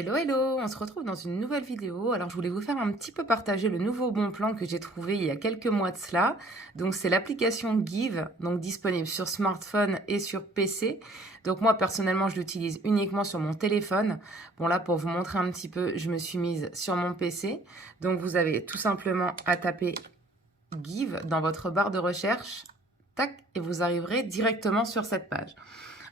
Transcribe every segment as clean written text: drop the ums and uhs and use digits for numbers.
Hello, hello, on se retrouve dans une nouvelle vidéo. Alors, je voulais vous faire un petit peu partager le nouveau bon plan que j'ai trouvé il y a quelques mois de cela. Donc, c'est l'application Give, donc disponible sur smartphone et sur PC. Donc, moi, personnellement, je l'utilise uniquement sur mon téléphone. Bon, là, pour vous montrer un petit peu, je me suis mise sur mon PC. Donc, vous avez tout simplement à taper Give dans votre barre de recherche. Tac, et vous arriverez directement sur cette page.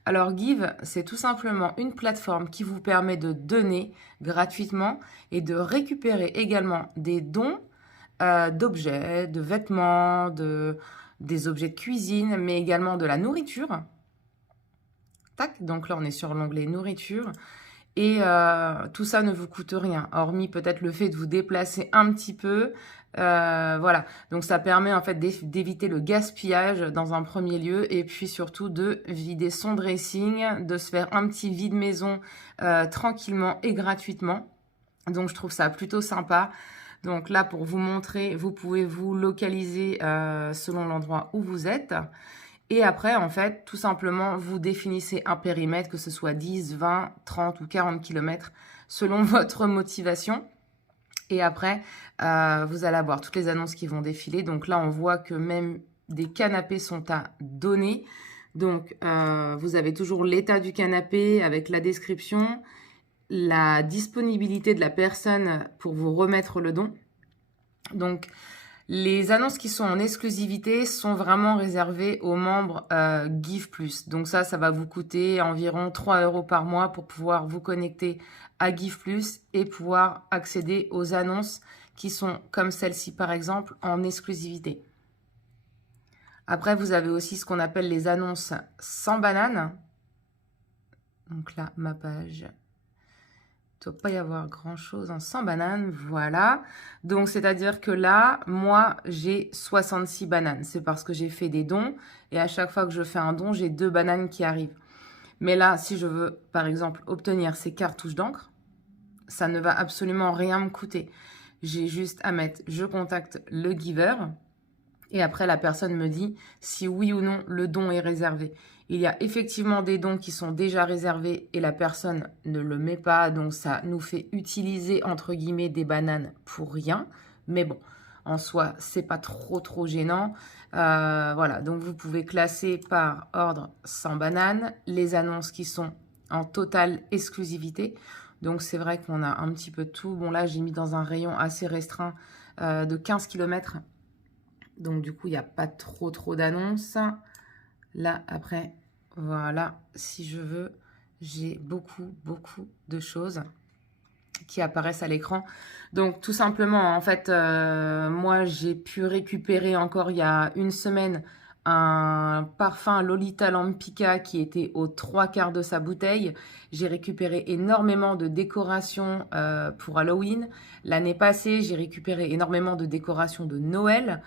Alors Give, c'est tout simplement une plateforme qui vous permet de donner gratuitement et de récupérer également des dons d'objets, de vêtements, des objets de cuisine, mais également de la nourriture. Tac, donc là on est sur l'onglet nourriture. Et tout ça ne vous coûte rien, hormis peut-être le fait de vous déplacer un petit peu. Voilà, donc ça permet en fait d'éviter le gaspillage dans un premier lieu et puis surtout de vider son dressing, de se faire un petit vide maison tranquillement et gratuitement. Donc je trouve ça plutôt sympa. Donc là, pour vous montrer, vous pouvez vous localiser selon l'endroit où vous êtes. Et après, en fait, tout simplement, vous définissez un périmètre, que ce soit 10, 20, 30 ou 40 km, selon votre motivation. Et après, vous allez avoir toutes les annonces qui vont défiler. Donc là, on voit que même des canapés sont à donner. Donc, vous avez toujours l'état du canapé avec la description, la disponibilité de la personne pour vous remettre le don. Donc, les annonces qui sont en exclusivité sont vraiment réservées aux membres Give+. Donc ça va vous coûter environ 3 € par mois pour pouvoir vous connecter à Give+, et pouvoir accéder aux annonces qui sont comme celle-ci par exemple en exclusivité. Après, vous avez aussi ce qu'on appelle les annonces sans banane. Donc là, ma page... Il ne doit pas y avoir grand-chose en 100 bananes, voilà. Donc, c'est-à-dire que là, moi, j'ai 66 bananes. C'est parce que j'ai fait des dons et à chaque fois que je fais un don, j'ai 2 bananes qui arrivent. Mais là, si je veux, par exemple, obtenir ces cartouches d'encre, ça ne va absolument rien me coûter. J'ai juste à mettre « Je contacte le giver » et après, la personne me dit si oui ou non le don est réservé. Il y a effectivement des dons qui sont déjà réservés et la personne ne le met pas. Donc, ça nous fait utiliser, entre guillemets, des bananes pour rien. Mais bon, en soi, c'est pas trop gênant. Voilà, donc vous pouvez classer par ordre sans bananes les annonces qui sont en totale exclusivité. Donc, c'est vrai qu'on a un petit peu de tout. Bon, là, j'ai mis dans un rayon assez restreint de 15 km. Donc, du coup, il n'y a pas trop d'annonces. Là, après, voilà, si je veux, j'ai beaucoup de choses qui apparaissent à l'écran. Donc, tout simplement, en fait, moi, j'ai pu récupérer encore il y a une semaine un parfum Lolita Lampica qui était aux 3/4 de sa bouteille. J'ai récupéré énormément de décorations pour Halloween. L'année passée, j'ai récupéré énormément de décorations de Noël.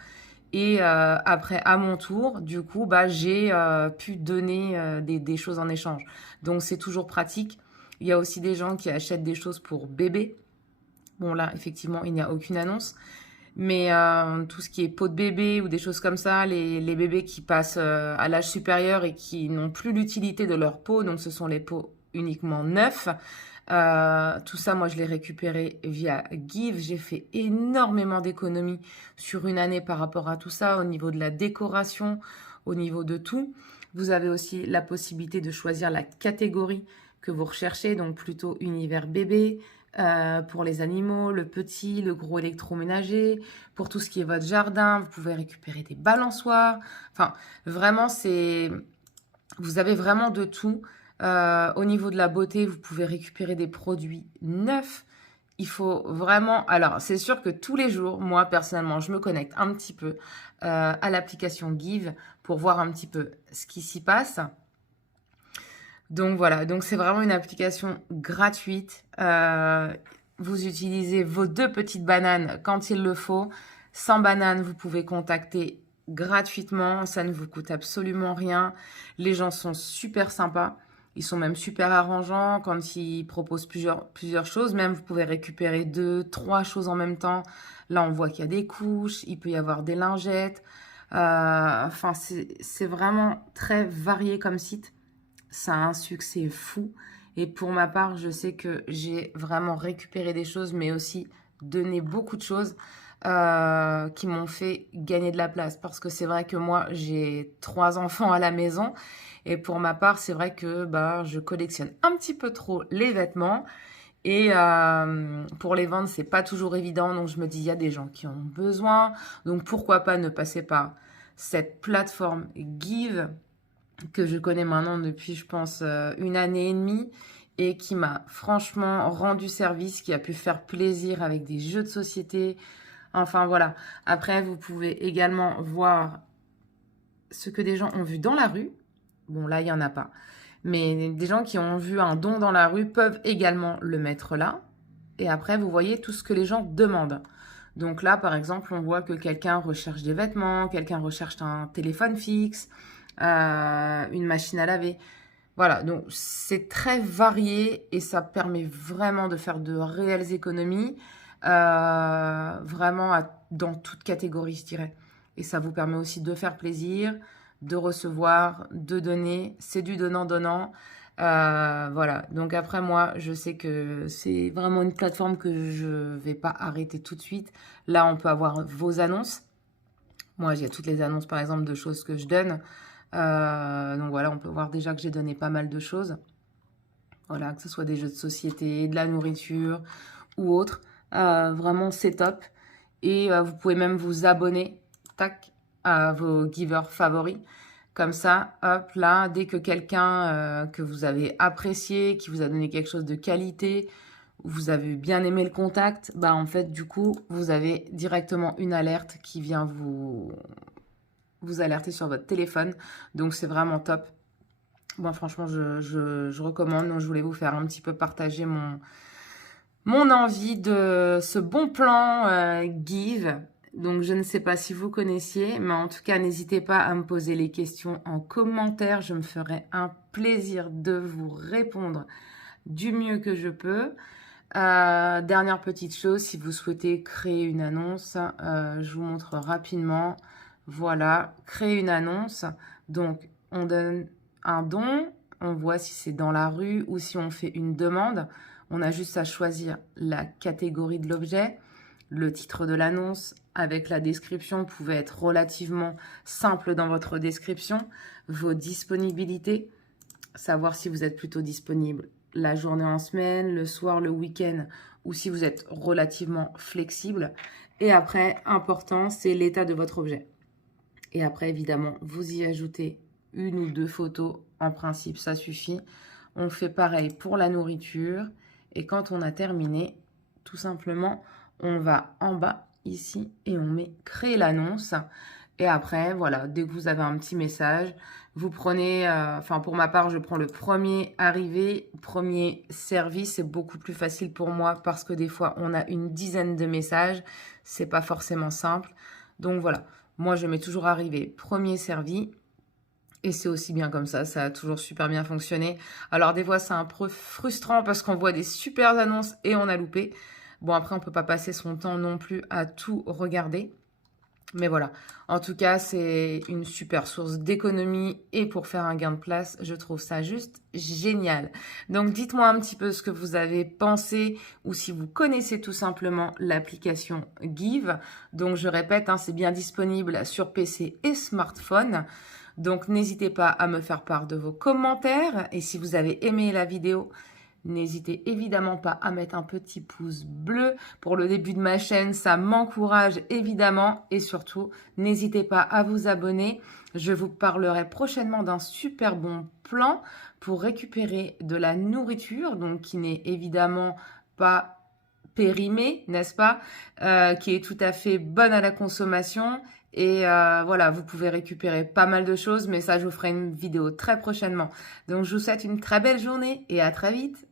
Et après, à mon tour, du coup, j'ai pu donner des choses en échange. Donc, c'est toujours pratique. Il y a aussi des gens qui achètent des choses pour bébé. Bon, là, effectivement, il n'y a aucune annonce. Mais tout ce qui est peau de bébé ou des choses comme ça, les bébés qui passent à l'âge supérieur et qui n'ont plus l'utilité de leur peau, donc ce sont les peaux uniquement neuves. Tout ça, moi, je l'ai récupéré via Give. J'ai fait énormément d'économies sur une année par rapport à tout ça, au niveau de la décoration, au niveau de tout. Vous avez aussi la possibilité de choisir la catégorie que vous recherchez, donc plutôt univers bébé, pour les animaux, le petit, le gros électroménager, pour tout ce qui est votre jardin, vous pouvez récupérer des balançoires. Enfin, vraiment, vous avez vraiment de tout. Au niveau de la beauté, vous pouvez récupérer des produits neufs. Il faut vraiment... Alors, c'est sûr que tous les jours, moi, personnellement, je me connecte un petit peu à l'application Give pour voir un petit peu ce qui s'y passe. Donc, voilà. Donc, c'est vraiment une application gratuite. Vous utilisez vos 2 petites bananes quand il le faut. Sans bananes, vous pouvez contacter gratuitement. Ça ne vous coûte absolument rien. Les gens sont super sympas. Ils sont même super arrangeants quand ils proposent plusieurs choses. Même, vous pouvez récupérer 2, 3 choses en même temps. Là, on voit qu'il y a des couches, il peut y avoir des lingettes. Enfin, c'est vraiment très varié comme site. Ça a un succès fou. Et pour ma part, je sais que j'ai vraiment récupéré des choses, mais aussi donné beaucoup de choses qui m'ont fait gagner de la place. Parce que c'est vrai que moi, j'ai 3 enfants à la maison. Et pour ma part, c'est vrai que bah, je collectionne un petit peu trop les vêtements. Et pour les vendre, c'est pas toujours évident. Donc je me dis, il y a des gens qui en ont besoin. Donc pourquoi pas ne passer par cette plateforme Give que je connais maintenant depuis, je pense, 1 année et demie et qui m'a franchement rendu service, qui a pu faire plaisir avec des jeux de société. Enfin voilà. Après, vous pouvez également voir ce que des gens ont vu dans la rue. Bon, là, il n'y en a pas. Mais des gens qui ont vu un don dans la rue peuvent également le mettre là. Et après, vous voyez tout ce que les gens demandent. Donc là, par exemple, on voit que quelqu'un recherche des vêtements, quelqu'un recherche un téléphone fixe, une machine à laver. Voilà, donc c'est très varié et ça permet vraiment de faire de réelles économies, vraiment dans toute catégorie, je dirais. Et ça vous permet aussi de faire plaisir, de recevoir, de donner. C'est du donnant-donnant. Voilà, donc après moi, je sais que c'est vraiment une plateforme que je vais pas arrêter tout de suite. Là, on peut avoir vos annonces. Moi, j'ai toutes les annonces, par exemple, de choses que je donne. Donc voilà, on peut voir déjà que j'ai donné pas mal de choses. Voilà, que ce soit des jeux de société, de la nourriture ou autre. Vraiment, c'est top. Et vous pouvez même vous abonner, tac, à vos givers favoris. Comme ça, hop, là, dès que quelqu'un que vous avez apprécié, qui vous a donné quelque chose de qualité, vous avez bien aimé le contact, bah en fait, du coup, vous avez directement une alerte qui vient vous alerter sur votre téléphone. Donc, c'est vraiment top. Bon, franchement, je recommande. Donc, je voulais vous faire un petit peu partager mon envie de ce bon plan Give. Donc, je ne sais pas si vous connaissiez, mais en tout cas, n'hésitez pas à me poser les questions en commentaire. Je me ferai un plaisir de vous répondre du mieux que je peux. Dernière petite chose, si vous souhaitez créer une annonce, je vous montre rapidement. Voilà, créer une annonce. Donc, on donne un don, on voit si c'est dans la rue ou si on fait une demande. On a juste à choisir la catégorie de l'objet, le titre de l'annonce avec la description pouvait être relativement simple dans votre description, vos disponibilités, savoir si vous êtes plutôt disponible la journée en semaine, le soir, le week-end ou si vous êtes relativement flexible. Et après, important, c'est l'état de votre objet. Et après, évidemment, vous y ajoutez 1 ou 2 photos. En principe, ça suffit. On fait pareil pour la nourriture. Et quand on a terminé, tout simplement, on va en bas ici et on met créer l'annonce. Et après, voilà, dès que vous avez un petit message, vous prenez, enfin pour ma part, je prends le premier arrivé, premier servi. C'est beaucoup plus facile pour moi parce que des fois, on a une dizaine de messages. C'est pas forcément simple. Donc voilà, moi je mets toujours arrivé, premier servi. Et c'est aussi bien comme ça a toujours super bien fonctionné. Alors des fois, c'est un peu frustrant parce qu'on voit des super annonces et on a loupé. Bon, après, on peut pas passer son temps non plus à tout regarder. Mais voilà, en tout cas, c'est une super source d'économie et pour faire un gain de place, je trouve ça juste génial. Donc, dites-moi un petit peu ce que vous avez pensé ou si vous connaissez tout simplement l'application Give. Donc, je répète, hein, c'est bien disponible sur PC et smartphone. Donc, n'hésitez pas à me faire part de vos commentaires et si vous avez aimé la vidéo, n'hésitez évidemment pas à mettre un petit pouce bleu pour le début de ma chaîne, ça m'encourage évidemment et surtout n'hésitez pas à vous abonner. Je vous parlerai prochainement d'un super bon plan pour récupérer de la nourriture, donc qui n'est évidemment pas périmée, n'est-ce pas, qui est tout à fait bonne à la consommation. Et voilà, vous pouvez récupérer pas mal de choses, mais ça, je vous ferai une vidéo très prochainement. Donc, je vous souhaite une très belle journée et à très vite.